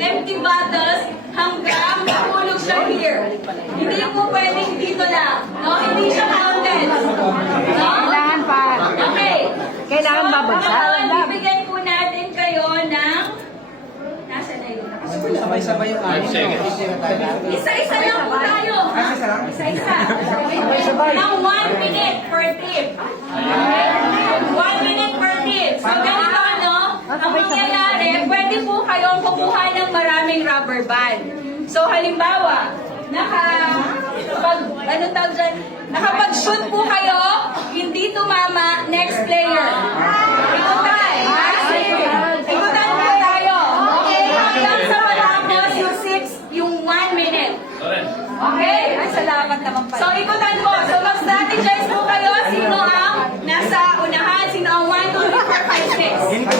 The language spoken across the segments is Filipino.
empty bottles hanggang mahulog siya here. Hindi po pwedeng dito lang. No? Hindi siya counted. No? Kailangan pa. Okay. Kailangan babasa. Bibigyan po natin kayo ng... Nasa na yun? Sabay-sabay yung amin. Isa-isa lang po tayo. Isa-isa. Ng 1 minute per tip. Okay? 1 minute per tip. So, ganito, no? Ang mangyayari, pwede po kayong kukuha ng maraming rubber band. So, halimbawa, nakapag-shoot po kayo, hindi tumama, next player. Ikutan. Ikutan po tayo. Okay? Hanggang sa matapos yung 1 minute. Okay? Ay, salamat naman pala. So, ikutan po. So, mag-strategize po kayo. Sino ang nasa unahan? Sino ang 1, 2, 3, 4,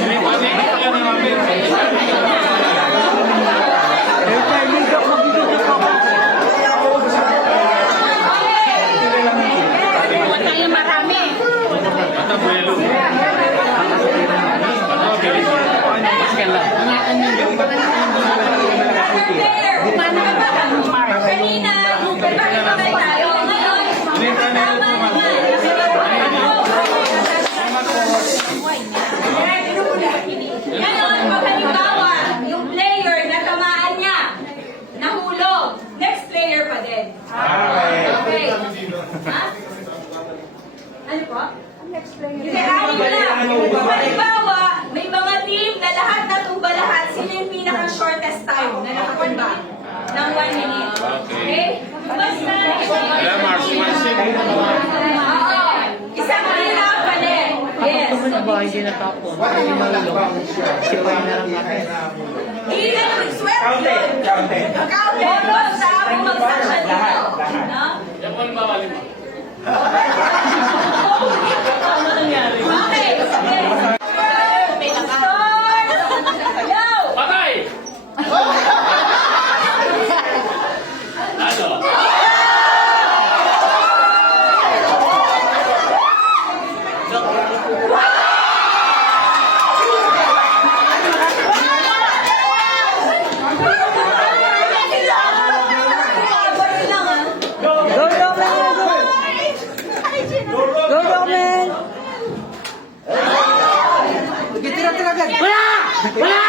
Halimbawa, may mga team na lahat natuba lahat. Sino yung pinaka-shortest time na nakatumba ng 1 minute? Okay? Basta, isang hirap pa din. Yes. Hindi natapos. Hindi malulong. Siway na lang natin. Hindi na mag-swerte yun. Counted. Basta ako mag-sasya dito. No? Okay. Wala!